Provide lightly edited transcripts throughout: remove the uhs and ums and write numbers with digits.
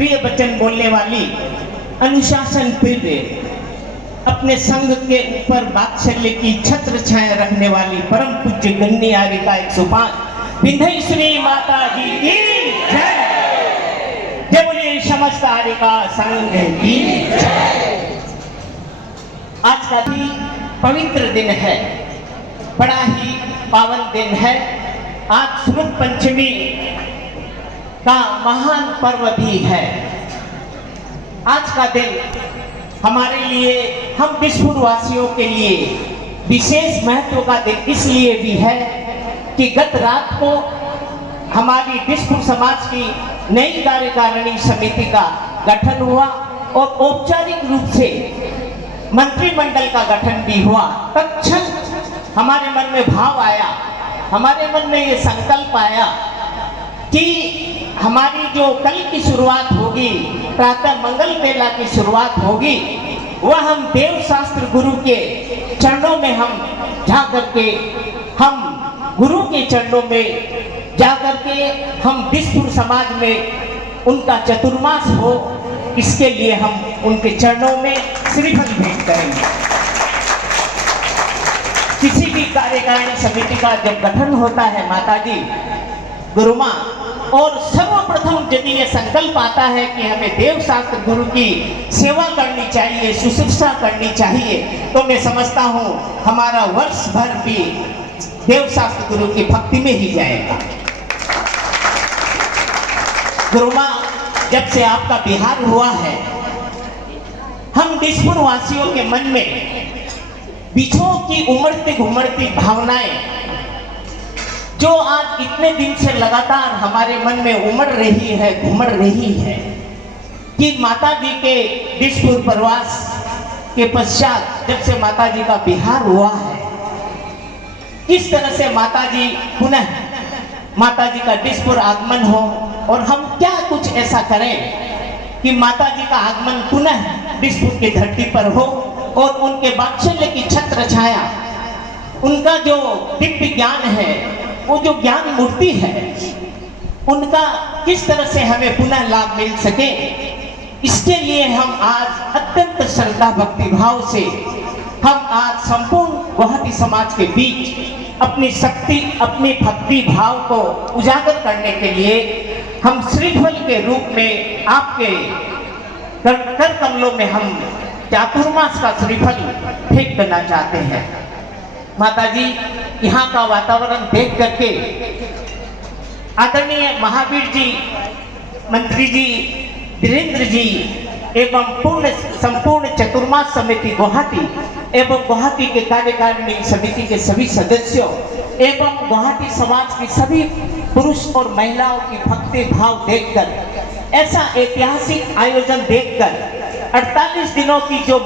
प्रिय वचन बोलने वाली, अनुशासन प्रिय, अपने संघ के ऊपर वात्सल्य की छत्र छाया रखने वाली परम पूज्य गन्नी आर्यिका 105 विंध्येश्वरी माता जी की जय। जय बोलिए समस्त आर्यिका संघ की जय। आज का भी पवित्र दिन है, बड़ा ही पावन दिन है। आज सुरुप पंचमी का महान पर्व भी है। आज का दिन हमारे लिए, हम दिसपुर वासियों के लिए विशेष महत्व का दिन इसलिए भी है कि गत रात को हमारी दिसपुर समाज की नई कार्यकारिणी समिति का गठन हुआ और औपचारिक रूप से मंत्रिमंडल का गठन भी हुआ। तत्क्षण हमारे मन में भाव आया, हमारे मन में ये संकल्प आया कि हमारी जो कल की शुरुआत होगी, प्रातः मंगल बेला की शुरुआत होगी, वह हम देव शास्त्र गुरु के चरणों में हम जा करके, हम गुरु के चरणों में जा करके हम दिसपुर समाज में उनका चतुर्मास हो, इसके लिए हम उनके चरणों में श्रीफल भेंट करेंगे। किसी भी कार्यकारिणी समिति का जब गठन होता है माताजी, गुरु माँ, और सर्वप्रथम यदि ये संकल्प आता है कि हमें देव शास्त्र गुरु की सेवा करनी चाहिए, शुश्रूषा करनी चाहिए, तो मैं समझता हूँ हमारा वर्ष भर भी देव शास्त्र गुरु की भक्ति में ही जाएगा। गुरु माँ, जब से आपका बिहार हुआ है, हम दिसपुर वासियों के मन में बिछों की उमड़ती घुमड़ती भावनाएं जो आज इतने दिन से लगातार हमारे मन में उमड़ रही है, घुमड़ रही है, कि माता जी के दिसपुर प्रवास के पश्चात जब से माता जी का बिहार हुआ है, किस तरह से माता जी पुनः माता जी का दिसपुर आगमन हो, और हम क्या कुछ ऐसा करें कि माता जी का आगमन पुनः दिसपुर की धरती पर हो और उनके वात्सल्य की छत्र छाया, उनका जो दिव्य ज्ञान है, वो जो ज्ञान मूर्ति है, उनका किस तरह से हमें पुनः लाभ मिल सके, इसके लिए हम आज अत्यंत श्रद्धा भक्ति भाव से हम आज संपूर्ण गुवाहाटी समाज के बीच अपनी शक्ति, अपनी भक्ति भाव को उजागर करने के लिए हम श्रीफल के रूप में आपके कर कमलों में हम चातुर्मास का श्रीफल फेंक करना चाहते हैं। माता जी, यहाँ का वातावरण देख करके आदरणीय महावीर जी, मंत्री जी, वीरेंद्र जी एवं संपूर्ण चतुर्मास समिति गुवाहाटी एवं गुवाहाटी के कार्यकारिणी समिति के सभी सदस्यों एवं गुवाहाटी समाज की सभी पुरुष और महिलाओं की भक्ति भाव देखकर, ऐसा ऐतिहासिक आयोजन देखकर 48 दिनों की जो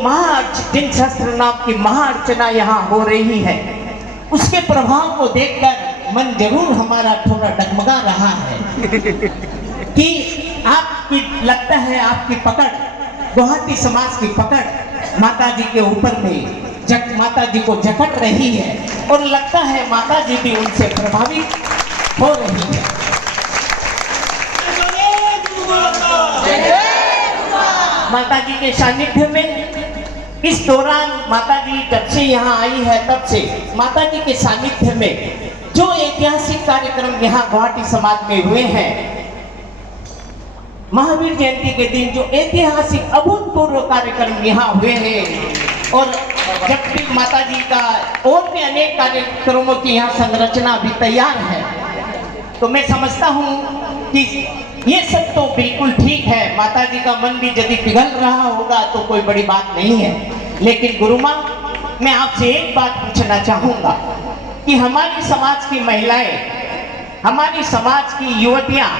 जिन सहस्त्र नाम की महाअर्चना यहाँ हो रही है, उसके प्रभाव को देखकर मन जरूर हमारा थोड़ा डगमगा रहा है कि आपकी लगता है आपकी पकड़, गुवाहाटी समाज की पकड़ माता जी के ऊपर में माता जी को जकड़ रही है, और लगता है माता जी भी उनसे प्रभावित हो रही है। माता जी के सानिध्य में इस दौरान माता जी जब से यहाँ आई है, तब से माता जी के सानिध्य में जो ऐतिहासिक कार्यक्रम यहाँ गुवाहाटी समाज में हुए हैं, महावीर जयंती के दिन जो ऐतिहासिक अभूतपूर्व कार्यक्रम यहाँ हुए हैं, और जब भी माता जी का और भी अनेक कार्यक्रमों की यहाँ संरचना भी तैयार है, तो मैं समझता हूँ कि ये सब तो बिल्कुल ठीक है। माता जी का मन भी यदि पिघल रहा होगा तो कोई बड़ी बात नहीं है। लेकिन गुरु माँ, मैं आपसे एक बात पूछना चाहूँगा कि हमारी समाज की महिलाएं, हमारी समाज की युवतियाँ,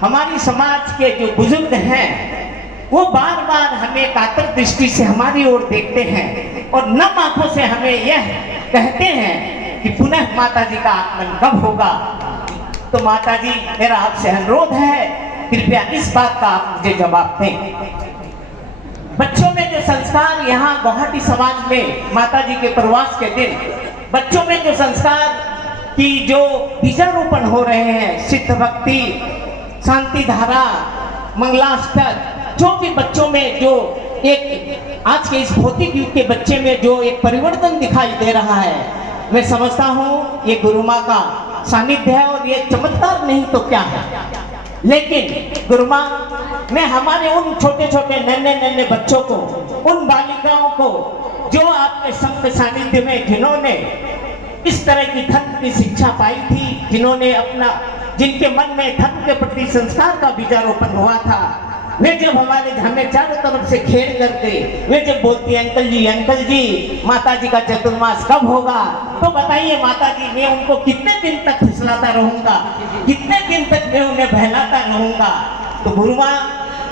हमारी समाज के जो बुजुर्ग हैं, वो बार बार हमें कातर दृष्टि से हमारी ओर देखते हैं और नम आंखों से हमें यह कहते हैं कि पुनः माता जी का आगमन कब होगा। तो माता जी, मेरा आपसे अनुरोध है, कृपया इस बात का आप मुझे जवाब दें। बच्चों में जो संस्कार यहाँ गुवाहाटी समाज में माता जी के प्रवास के दिन बच्चों में जो संस्कार की जो बीजारोपण हो रहे हैं, सिद्ध भक्ति, शांति धारा, मंगलाष्टक जो भी बच्चों में जो एक आज के इस भौतिक युग के बच्चे में जो एक परिवर्तन दिखाई दे रहा है, मैं समझता हूँ ये गुरु माँ का सानिध्य है और ये चमत्कार नहीं तो क्या है। लेकिन गुरु माँ, मैं हमारे उन छोटे छोटे नन्हे नन्हे बच्चों को, उन बालिकाओं को जो आपके संत सानिध्य में जिन्होंने इस तरह की धर्म की शिक्षा पाई थी, जिन्होंने जिनके मन में धर्म के प्रति संस्कार का बीजारोपण हुआ था, वे जब हमें चारों तरफ से घेर करते, वे जब बोलती अंकल जी माता जी का चतुर्मास कब होगा, तो बताइए माता जी मैं उनको कितने दिन तक फुसलाता रहूंगा, कितने दिन तक मैं उन्हें बहलाता रहूंगा। तो गुरु माँ,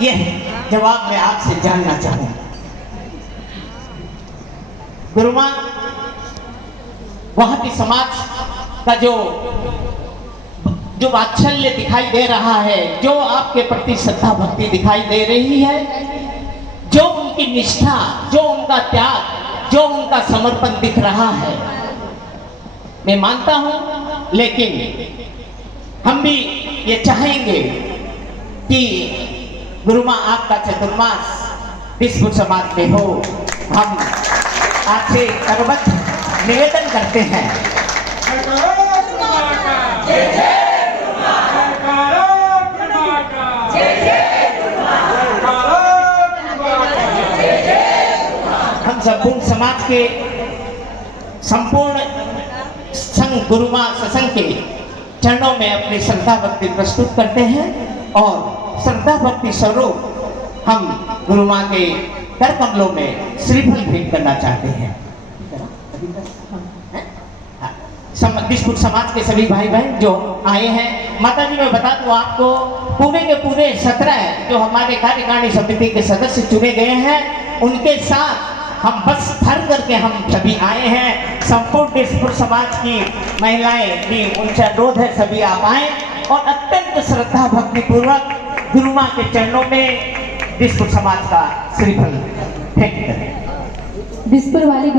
यह जवाब मैं आपसे जानना चाहूंगा। गुरु माँ, वहां की समाज का जो वात्सल्य दिखाई दे रहा है, जो आपके प्रति श्रद्धा भक्ति दिखाई दे रही है, जो उनकी निष्ठा, जो उनका त्याग, जो उनका समर्पण दिख रहा है, मैं मानता हूं। लेकिन हम भी ये चाहेंगे कि गुरु माँ आपका चतुर्मास विश्व समाज में हो। हम आपसे करबद्ध निवेदन करते हैं। हम संपूर्ण समाज के संपूर्ण संघ गुरु माँ सत्संग के चरणों में अपनी श्रद्धा भक्ति प्रस्तुत करते हैं और श्रद्धा भक्ति स्वरूप हम गुरु माँ के कर कमलों में श्रीफल भेंट करना चाहते हैं। विश्व समाज के सभी भाई बहन जो आए हैं, माता जी मैं बता दूं आपको, पूरे के पूरे 17 जो हमारे कार्यकारिणी समिति के सदस्य चुने गए हैं, उनके साथ हम बस भर करके हम सभी आए हैं। संपूर्ण विश्व समाज की महिलाएं भी, उनसे अनुरोध है सभी आप आए और अत्यंत श्रद्धा भक्ति पूर्वक गुरु माँ के चरणों में विश्व समाज का श्रीफल भेंट करें। विस्पुर वाली